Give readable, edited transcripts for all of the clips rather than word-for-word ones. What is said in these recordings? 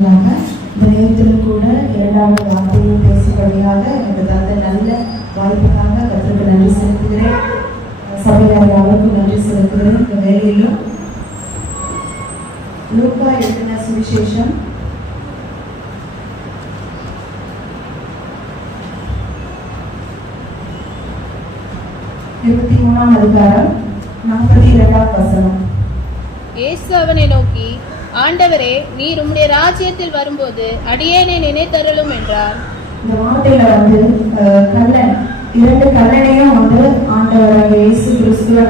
இந்த நேரத்திலும் கூட இரண்டாவது வார்த்தையும் பேசும்படியாக எனக்கு தந்த நல்ல வாய்ப்புக்காக கர்த்தருக்கு நன்றி செலுத்துகிறேன். சபையார் யாருக்கும் நன்றி செலுத்துகிறேன். இந்த வேலையிலும் லூக்கா எழுதின சுவிசேஷம் 23ஆம் அதிகாரம் 42ஆம் வசனம். இயேசு அவனை நோக்கி, ஆண்டவரே, நீர் உம்முடைய ராஜ்யத்தில் வரும்போது அடியேனை நினைத்தருளும் என்றார். இந்த வார்த்தையில கல்லன் இரண்டு கல்லனையும் ஆண்டவர் இயேசு கிறிஸ்துவ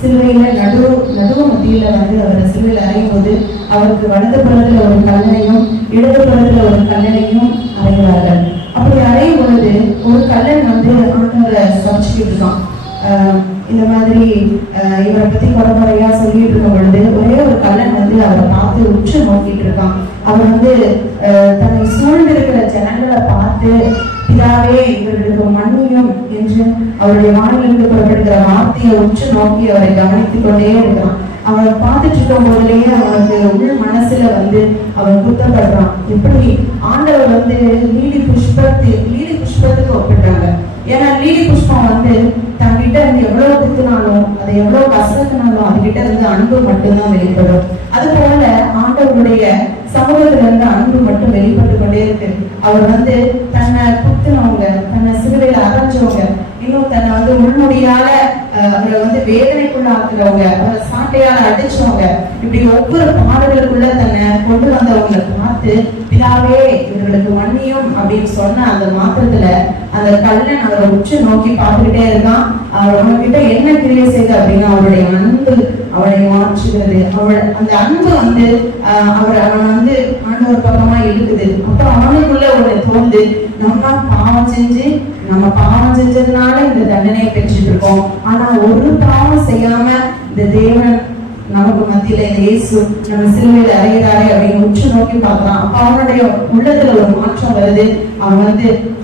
சிலுவையில நடுவு மத்தியில அவர் சிலுவையில் அறையும் போது அவருக்கு வலது புறத்துல ஒரு கல்லனையும் இடது புறத்துல ஒரு கல்லனையும் அறைகிறார்கள். அப்படி அறையும் பொழுது ஒரு கல்லன் ஆண்டவரை சமைச்சுக்கிட்டு இருக்கான். இந்த மாதிரி இவரை பத்தி குறைமுறையா சொல்லிட்டு இருக்கும் பொழுது ஒரே ஒரு கல்லன் அவரை பார்த்து உற்று நோக்கிட்டு இருக்கான். அவர் தன்னை சூழ்ந்திருக்கிற ஜனங்களை பார்த்து, பிதாவே இவர்களுக்கு மன்னியும் என்று அவருடைய வானிலிருந்து புறப்படுகிற வார்த்தையை உற்று நோக்கி அவரை கவனித்துக் கொண்டே இருக்கிறான். அவனை பார்த்துட்டு இருக்கும் போதிலேயே அவனுக்கு உள் மனசுல அவன் குத்தப்படுறான். எப்படி ஆண்டவர் லீலி புஷ்பத்துக்கு ஒப்பிடுறாங்க. ஏன்னா லீலி புஷ்பம் தன்கிட்ட இருந்து எவ்வளவு குத்துனாலும் அதை எவ்வளவு கசக்குனாலும் அதுகிட்ட இருந்து அன்பு மட்டும்தான் வெளிப்படும். அது போல ஆண்டவருடைய சமூகத்துல இருந்து அன்பு மட்டும் வெளிப்பட்டு கொண்டே இருக்கு. அவர் தன்னை குத்துனவங்க, தன்னை சிலுவையில அரைஞ்சவங்க, இன்னும் தன்னை உள்மொழியால அவரை வேதனைக்குள்ள ஆக்குறவங்க, அவரை சாட்டையால அடிச்சவங்க, இப்படி ஒவ்வொரு பாடல்களுக்குள்ள தன்னை கொண்டு வந்தவங்களை பார்த்து, பிதாவே இவர்களுக்கு மன்னியும் அப்படின்னு சொன்ன அந்த மாத்திரத்துல அந்த கல்லன் அவரை உற்று நோக்கி பார்த்துக்கிட்டே இருக்கான். அவர் அவன்கிட்ட என்ன கிரியை செய்து அப்படின்னா அவருடைய அன்பு அவளை மாற்றுகிறது. அந்த அன்பு அவன் ஆண்டவர் பக்கமா இருக்குது. அப்ப அவனுக்குள்ள ஒரு தோன்று, நம்ம பாவம் செஞ்சதுனால இந்த தண்டனையை பெற்றுட்டு இருக்கோம். ஆனா ஒரு பாவம் செய்யாம இந்த தேவன் நமக்கு மத்தியில இயேசு நம்ம சிலுவையில அறைகிறாரே அப்படின்னு உற்று நோக்கி பார்க்கலாம். அப்ப அவனுடைய உள்ளத்துல ஒரு மாற்றம் வருது. அவன்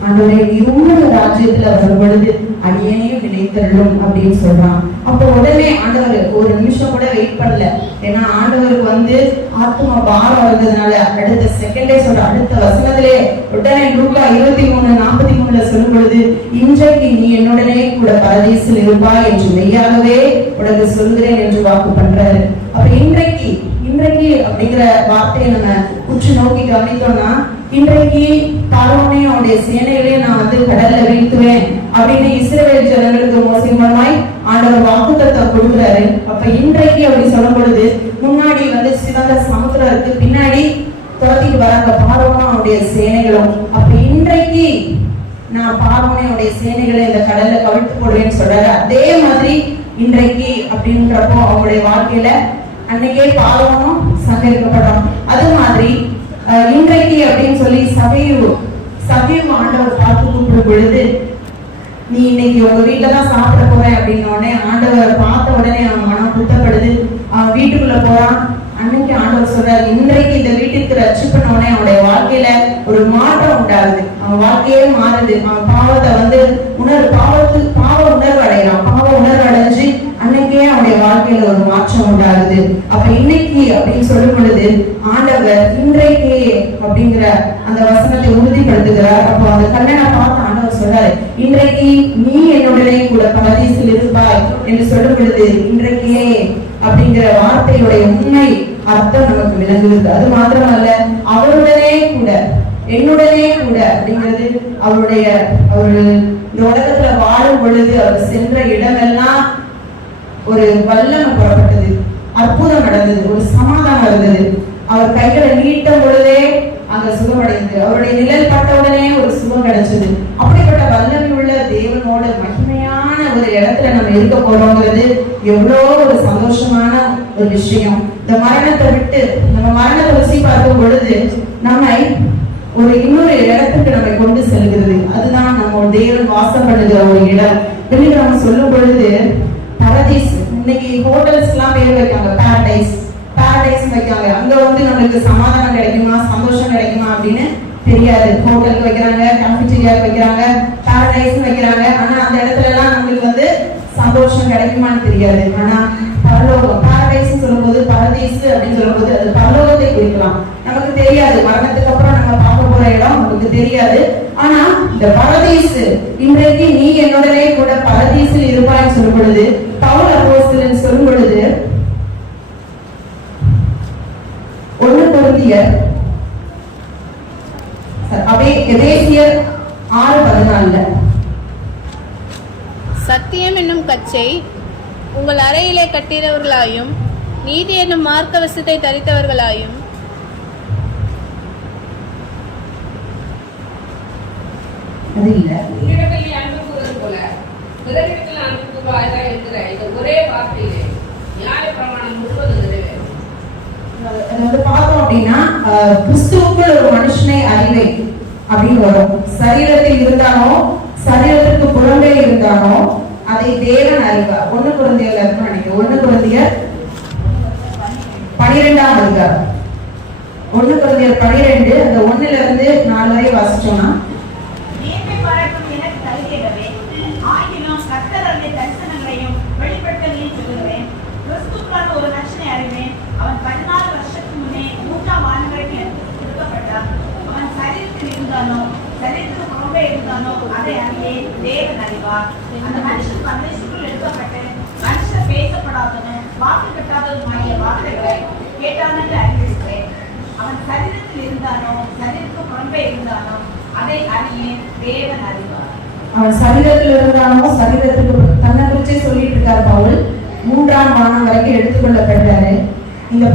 ஆண்டவரே உங்களுடைய ராஜ்யத்துல வரும் பொழுது அடியேனையும் நினைத்தருளும் அப்படின்னு சொல்றான். அப்போ உடனே ஆண்டவர் ஒரு நிமிஷம் கூட வெயிட் பண்ணல. ஏன்னா ஆண்டவருக்கு ஆத்மா பாரம் வந்ததுனால அடுத்த செகண்டே அடுத்த வசனத்திலே உடனே லூக்கா 23:43 சொல்லும் பொழுது, இன்றைக்கு நீ என்னுடனே கூட பரதீசில் இருப்பாய் என்று மெய்யாகவே உனக்கு சொல்கிறேன் என்று வாக்கு பண்றாரு. அப்ப இன்றைக்கு அப்படிங்கிற வார்த்தையை நம்ம உற்று நோக்கி கவனித்தோம்னா, இன்றைக்கு பார்வோனையும் அவனுடைய சேனைகளையும் நான் கடல்ல வீழ்த்துவேன் அப்படின்னு இஸ்ரவேல் ஜனங்களுக்கு மோசே மூலமாய் ஆண்டவர் வாக்குத்தத்தம் கொடுக்கிறாரு. அப்ப இன்றைக்கு அப்படி சொல்லும் பொழுது முன்னாடி சிவந்த சமுத்திரம் இருக்கு, பின்னாடி துரத்திட்டு வராங்க பார்வோனும் அவனுடைய சேனைகளும். அப்ப இன்றைக்கு நான் பார்வோனுடைய சேனைகளை இந்த கடல்ல கவிழ்த்து போடுவேன்னு சொல்றாரு. அதே மாதிரி இன்றைக்கு அப்படின்றப்போ அவங்களுடைய வாழ்க்கையில அன்னைக்கே பார்வோனும் சந்தேகப்படும். அது மாதிரி இன்றைக்கு அப்படின்னு சொல்லி சபையும் ஆண்டவர் பார்த்து கூப்பிடும் பொழுது, நீ இன்னைக்கு உங்க வீட்டுலதான் சாப்பிட போறேன் அப்படின்னு உடனே ஆண்டவர் பார்த்த உடனே அவன் மனம் குத்தப்படுது. அவன் வீட்டுக்குள்ள போறான். அன்னைக்கு ஆண்டவர் சொல்றாரு, இன்றைக்கு இந்த வீட்டுக்கு ரட்சிப்பன உடனே அவனுடைய வாழ்க்கையில ஒரு மாற்றம் உண்டாகுது. அவன் வாழ்க்கையே மாறுது. அவன் பாவத்தை பாவ உணர்வு அடைகிறான். பாவ உணர்வு அடைஞ்சு அன்னைக்கே அவனுடைய வாழ்க்கையில ஒரு மாற்றம் உண்டாகுது. அப்ப இன்னைக்கு அப்படின்னு சொல்லும் பொழுது ஆண்டவர் இன்றைக்கு அப்படிங்கிற அந்த வசனத்தை உறுதிப்படுத்துகிறார். அப்போ அந்த கல்லனை பார்த்து ஆண்டவர் சொல்றாரு, இன்றைக்கு நீ என்னுடனே கூட பரதீசில் இருப்பாய் என்று சொல்லும் பொழுது இன்றைக்கே அப்படிங்கிற வார்த்தையுடைய உண்மை அர்த்தம் நமக்கு விளங்குகிறது. அது மாத்திரமல்ல, அவருடனே கூட என்னுடனே கூட அப்படிங்கிறது அவர் இந்த உலகத்துல வாழும் பொழுது அவர் சென்ற இடமெல்லாம் ஒரு வல்லமை புறப்பட்டது, அற்புதம் நடந்தது, ஒரு சமாதானம் இருந்தது. அவர் கைகளை நீட்டும் பொழுதே அங்க சுகமடைந்தது. அவருடைய நிழல் பட்ட உடனே ஒரு சுகம் கிடைச்சது. அப்படிப்பட்ட வல்லமை உள்ள தேவனோட மகிமையான ஒரு இடத்துல நம்ம இருக்க போறோங்கிறது எவ்வளோ ஒரு சந்தோஷமான ஒரு விஷயம். இந்த மரணத்தை விட்டு நம்ம மரணத்தை ருசி பார்க்கும் பொழுது நம்மை ஒரு இன்னொரு இடத்துக்கு நம்மை கொண்டு செல்கிறது. அதுதான் நம்ம தேவன் வாசம் பண்ணுகிற ஒரு இடம். நம்ம சொல்லும் பொழுது பரதீஸ், இன்னைக்கு ஹோட்டல்ஸ் எல்லாம் பேர் வைக்காங்க, பாரடைஸ் வைக்காங்க. அங்க நம்மளுக்கு சமாதானம் கிடைக்குமா, சந்தோஷம் கிடைக்குமா அப்படின்னு தெரியாது. ஹோட்டலுக்கு வைக்கிறாங்க, கேஃபிடீரியாவுக்கு வைக்கிறாங்க, பாரடைஸ் வைக்கிறாங்க. ஆனா அந்த இடத்துல எல்லாம் நம்மளுக்கு சந்தோஷம் கிடைக்குமான்னு தெரியாது. ஆனா பரலோகம் பாரடைஸ் சொல்லும்போது சொல்லும்போது பரதீசு அப்படின்னு சொல்லும்போது அது பரலோகத்தை குறிக்கலாம். நமக்கு தெரியாது, மரணத்துக்கு அப்புறம் நம்ம பார்க்க போற இடம் நமக்கு தெரியாது. ஆனா இந்த பரதீசு, இன்றைக்கு நீ என்னுடனே கூட பரதீசில் இருப்பாய் சொல்லும் பொழுது, பவுல் அப்போஸ்தலன் சொல்லும் பொழுது 1 கொரிந்தியர் எபேசியர் 6:14 சத்தியம் என்னும் கச்சை உங்கள் அறையிலே கட்டிறவர்களாயும் நீதி என்னும் மார்க்க வசத்தை தரித்தவர்களாயும் அது இல்ல உங்களிடத்தில் அன்பு கூறுவது போல பிறரிடத்தில் அன்பு கூறுவாயாக என்கிற இந்த ஒரே வார்த்தையிலே நியாய பிரமாணம் முழுவதும் நிறைவேறும். அதாவது பார்த்தோம் அப்படின்னா கிறிஸ்துவுக்குள் ஒரு மனுஷனை அறிவேன் அப்படின்னு வரும். சரீரத்தில் இருந்தானோ சரீரத்துக்கு புறம்பே இருந்தானோ அதை தேவன் அறிவார். 1 கொரிந்தியர்ல இருந்து நினைக்கிறேன். 1 கொரிந்தியர் 12ஆம் அதிகாரம். 1 கொரிந்தியர் 12 அந்த 1ல இருந்து 4 வரை வாசிச்சோம்னா, மேன்மை பாராட்டும் எனக்கு தகுதியடவே, ஆகிலும் கர்த்தர் அருளிய தரிசனங்களையும் வெளிப்படுத்தலையும் சொல்லுகிறேன். கிறிஸ்துவுக்கான ஒரு மனுஷனை அறிவேன். அவன் 14 வருஷத்துக்கு முன்னே 3ஆம் வானங்களுக்கு கொடுக்கப்பட்டான். அவன் சரீரத்தில் இருந்தானோ சரீரத்துக்கு புறம்பே இருந்தானோ அதை அறிவேன், தேவன் அறிவார். அந்த மனுஷன் பரதேசத்துக்குள் எடுக்கப்பட்டு மனுஷர் பேசப்படாதவன் வாக்கு கட்டாதவனுமாகிய வார்த்தைகளை கேட்டான் என்று அறிந்திருக்கிறேன். அவன் சரீரத்தில் இருந்தானோ சரீரத்துக்கு புறம்பே இருந்தானோ அதை அறியேன், தேவன் அறிவார். அவன் சரீரத்தில் இருந்தானோ சரீரத்துக்கு தன்னை குறிச்சே சொல்லிட்டு இருக்கார் பவுல். 3ஆம் வானம் வரைக்கும் எடுத்துக்கொள்ளப்படுறாரு. இந்த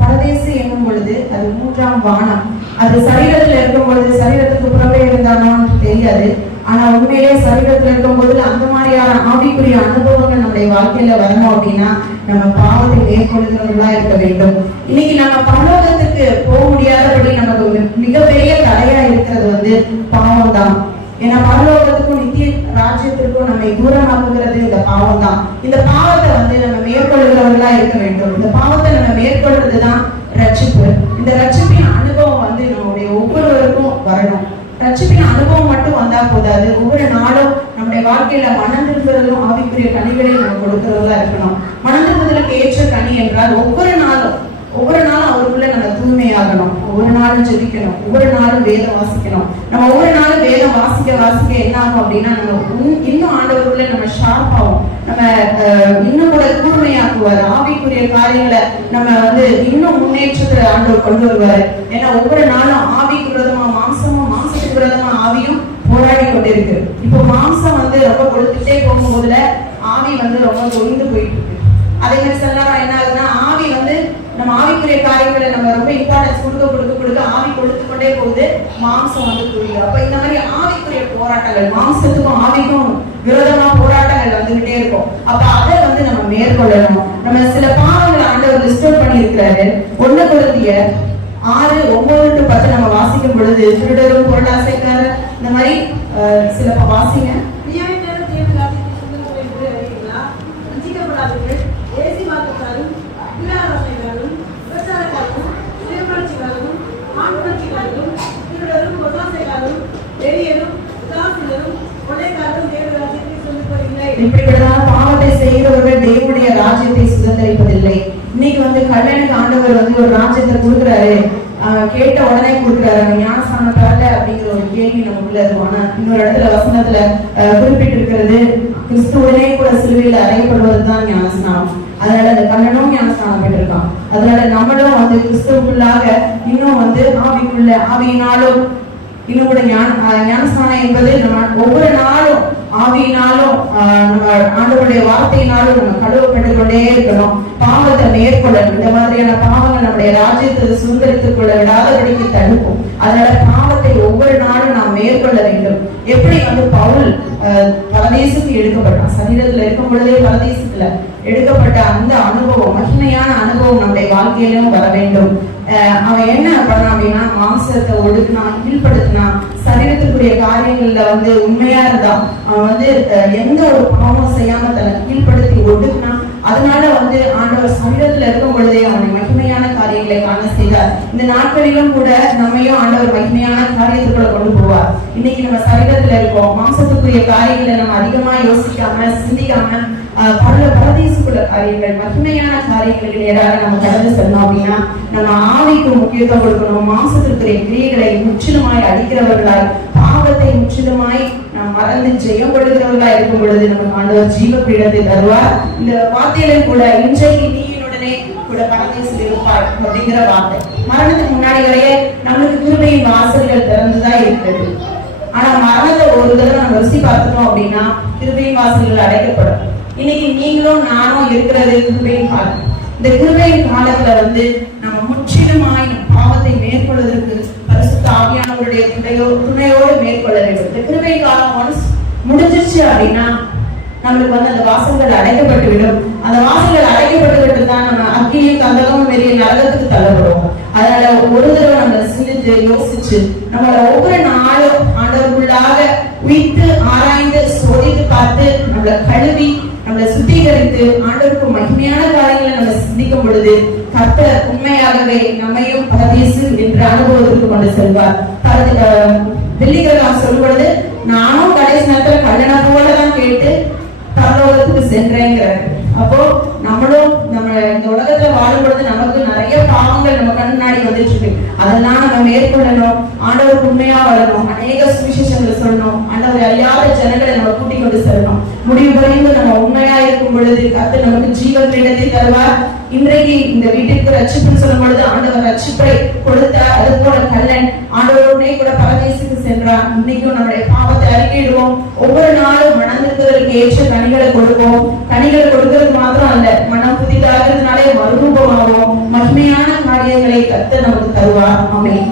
பரதேசு என்னும் பொழுது அது 3ஆம் வானம். அது சரீரத்துல இருக்கும் பொழுது சரீரத்துக்கு புறம்பே இருந்தானோன்னு தெரியாது. ஆனா உண்மையிலே சரீரத்துல இருக்கும் போது அந்த மாதிரியான ஆவிக்குரிய அனுபவங்கள் நம்முடைய வாழ்க்கையில வரணும் அப்படின்னா நம்ம பாவத்தை மேற்கொள்கிறவர்களா இருக்க வேண்டும். இன்னைக்கு நம்ம பரலோகத்துக்கு போக முடியாதபடி நமக்கு மிகப்பெரிய தடையா இருக்கிறது பாவம் தான். ஏன்னா பரலோகத்துக்கும் நித்திய ராஜ்யத்திற்கும் நம்மை தூரமாக்குகிறது இந்த பாவம் தான். இந்த பாவத்தை நம்ம மேற்கொள்கிறவர்களா இருக்க வேண்டும். இந்த பாவத்தை நம்ம மேற்கொள்றதுதான் ரட்சிப்பு. இந்த ரட்சிப்பின் அனுபவம் நம்முடைய ஒவ்வொருவருக்கும் வரணும். ரட்சிப்பின் அனுபவம் மட்டும் வந்தா போதாது. ஒவ்வொரு நாளும் நம்முடைய வாழ்க்கையில மனம் திரும்புவதும் ஆவிக்குரிய கனிகளை நம்ம கொடுக்கிறதா இருக்கணும். மனம் திரும்புவதற்கு ஏற்ற கனி என்றால் ஒவ்வொரு நாளும் அவருக்குள்ள நம்ம தூய்மையாகணும். ஒவ்வொரு நாளும் ஜெபிக்கணும். ஒவ்வொரு நாளும் வேதம் வாசிக்கணும். நம்ம ஒவ்வொரு நாளும் வேதம் வாசிக்க என்ன ஆகும் அப்படின்னா நம்ம இன்னும் ஆண்டவருக்குள்ள நம்ம ஷார்ப் ஆகும். நம்ம இன்னும் கூட கூர்மையாக்குவார். ஆவிக்குரிய காரியங்களை நம்ம இன்னும் முன்னேற்றத்துல ஆண்டவர் கொண்டு வருவாரு. ஏன்னா ஒவ்வொரு நாளும் ஆவிக்கு விரோதமா மாம்சமும் மாம்சத்துக்கு விரோதமா ஆவியும் போராடி கொண்டிருக்கு. இப்போ மாம்சம் ரொம்ப கொடுத்துட்டே போகும்போதுல ஆவி ரொம்ப தொய்ந்து போயிட்டு இருக்கு. அதே மாதிரி சொல்லலாம் என்ன ஆகுதுன்னா ஆவி நம்ம ஆவிக்குரிய காரியங்களை நம்ம ரொம்ப இம்பார்ட்டன்ஸ் கொடுக்க ஆவி கொடுத்து கொண்டே போகுது. மாம்சம் தூயுது. அப்ப இந்த மாதிரி ஆவிக்குரிய போராட்டங்கள், மாம்சத்துக்கும் ஆவிக்கும் விரோதமா போராட்டங்கள் வந்துகிட்டே இருக்கும். அப்ப அதை நம்ம மேற்கொள்ளணும். நம்ம சில பாவங்களை ஆண்டவர் லிஸ்ட் பண்ணி இருக்கிறாரு. 1 கொரிந்தியர் 6:9-10 நம்ம வாசிக்கும் பொழுது திருடரும் பொருளாசைக்காரர் இந்த மாதிரி சில வாசிங்க. இப்படிப்பட்டதான பாவத்தை செய்கிறவர்கள் தேவனுடைய ராஜ்யத்தை சுதந்திரிப்பதில்லை. இன்னைக்கு கல்லனுக்கு ஆண்டவர் ஒரு ராஜ்யத்தை கொடுக்குறாரு. கேட்ட உடனே கொடுக்குறாரு. ஞானஸ்தானம் தரல அப்படிங்கிற ஒரு கேள்வி நமக்குள்ள இருக்கும். ஆனா இன்னொரு இடத்துல வசனத்துல குறிப்பிட்டு இருக்கிறது கிறிஸ்துவனே கூட சிலுவையில் அறையப்படுவதுதான் ஞானஸ்தானம். அதனால அந்த கல்லனும் ஞானஸ்தானம் பெற்றிருக்கான். அதனால நம்மளும் கிறிஸ்துவுக்குள்ளாக இன்னும் ஆவிக்குள்ள ஆவியினாலும் இன்னும் கூட ஞானஸ்தானம் என்பது நம்ம ஒவ்வொரு நாளும் ஆவியினாலும் நம்ம ஆண்டவருடைய வார்த்தையினாலும் நம்ம கழுவப்பட்டுக் கொண்டே இருக்கணும். பாவத்தை மேற்கொள்ளணும். இந்த மாதிரியான பாவங்கள் நம்முடைய ராஜ்யத்தை சுதந்திரித்துக் கொள்ள விடாதபடிக்கு தடுக்கும். அதனால பாவத்தை ஒவ்வொரு நாளும் நாம் மேற்கொள்ள வேண்டும். எப்படி பவுல் பரதேசுக்கு எடுக்கப்பட்டான். சரீரத்துல இருக்கும் பொழுதே பரதேசத்துல எடுக்கப்பட்ட அந்த அனுபவம், மகிமையான அனுபவம் நம்முடைய வாழ்க்கையிலும் வர வேண்டும். அவன் என்ன பண்ணான் அப்படின்னா மாம்சத்தை ஒடுக்கினான், கீழ்படுத்தினான். சரீரத்துக்குரிய காரியங்கள்ல உண்மையா இருந்தான். அவன் எந்த ஒரு பாவமும் செய்யாம தன்னை கீழ்படுத்தி ஒடுக்கினான். அதனால ஆண்டவர் சரீரத்துல இருக்கும் பொழுதே அவனை மகிமையான காரியங்களை காண செய்தார். இந்த நாட்களிலும் கூட நம்மையும் ஆண்டவர் மகிமையான காரியத்துக்குள்ள கொண்டு போவார். இன்னைக்கு நம்ம சரீரத்துல இருக்கோம். மாம்சத்துக்குரிய காரியங்களை நம்ம அதிகமா யோசிக்காம சிந்திக்காம பரதீசுக்குள்ள காரியங்கள், மகிமையான காரியங்களுக்கு நேராக நம்ம கடந்து செல்லணும் அப்படின்னா நம்ம ஆவிக்கு முக்கியத்துவம் கொடுக்கணும். மாம்சத்திற்குரிய கிரியைகளை முற்றிலுமாய் அடிக்கிறவர்களாய், பாவத்தை முற்றிலுமாய் நாம் மறந்து ஜெயம் கொள்கிறவர்களா இருக்கும் பொழுது நமக்கு ஆண்டவர் ஜீவ பீடத்தை தருவார். இந்த வார்த்தையில கூட இன்றைக்கு நீயுடனே கூட பரதேசில் இருப்பாய் அப்படிங்கிற வார்த்தை. மரணத்துக்கு முன்னாடி வரையே நம்மளுக்கு கிருபையின் வாசல்கள் திறந்துதான் இருக்கிறது. ஆனா மரணத்தை ஒரு தடவை நம்ம ருசி பார்த்துட்டோம் அப்படின்னா கிருபையின் வாசல்கள் அடைக்கப்படும். இன்னைக்கு நீங்களும் நானும் இருக்கிறது கிருபையின் காலம். இந்த கிருபையின் காலத்துல நம்ம முற்றிலுமாய் பாவத்தை மேற்கொள்வதற்கு பரிசுத்த ஆவியானவருடைய துணையோடு மேற்கொள்ள வேண்டும். இந்த கிருபை காலம் ஒன்ஸ் முடிஞ்சிருச்சு அப்படின்னா நம்மளுக்கு அந்த வாசல்கள் அடைக்கப்பட்டு விடும். அந்த வாசல்கள் அடைக்கப்பட்டு விட்டு தான் நம்ம அக்கினியும் கந்தகமும் பெரிய நரகத்துக்கு தள்ளப்படுவோம். அதனால ஒரு தடவை நம்ம சிந்தித்து யோசிச்சு நம்மள ஒவ்வொரு நாளும் ஆண்டவருக்குள்ளாக உயிர்த்து ஆராய்ந்து சோதித்து பார்த்து நம்மளை கழுவி நம்மளை சுத்திகரித்து ஆண்டவருக்கு மகிமையான காரியங்களை நம்ம சிந்திக்கும் பொழுது கர்த்தர் உண்மையாகவே நம்மையும் பரதேசு என்ற அனுபவத்திற்கு கொண்டு செல்வார். வெள்ளிக்கிழமை சொல்லும் பொழுது நானும் கடைசி நேரத்துல கல்யாண போலதான் கேட்டு பரலோகத்துக்கு சென்றேங்கிறார். அப்போ நம்மளும் நம்ம இந்த உலகத்துல வாழும் பொழுது நமக்கு நிறைய பாவங்கள் நம்ம கண்ணாடி வந்துட்டு இருக்கு. அதெல்லாம் நம்ம மேற்கொள்ளணும். ஆண்டவருக்கு உண்மையா வரணும். அநேக சுவிசேஷங்களை சொல்லணும். ஆண்டவர் அறியாத ஜனங்களை நம்ம கூட்டிக் கொண்டு செல்லணும். முடிவு வரையும் நம்ம உண்மையா இருக்கும் பொழுது கர்த்தர் நமக்கு ஜீவ பீடத்தை தருவார். இன்றைக்கு இந்த வீட்டிற்கு ரட்சிப்புன்னு சொல்லும் பொழுது ஆண்டவர் ரட்சிப்பை கொடுத்தார். அது போல கல்லன் ஆண்டவருடனே கூட பரதேசுக்கு சென்றார். இன்னைக்கும் நம்முடைய பாவத்தை அறிக்கையிடுவோம். ஒவ்வொரு நாளும் மனதிற்கு ஏற்ற கனிகளை கொடுப்போம். கனிகளை கொடுக்கிறது மாத்திரம் அல்ல, மனம் புதிதாகிறதுனாலே மறுரூபமாகவும் மகிமையான காரியங்களை கர்த்தர் நமக்கு தருவார். ஆமென்.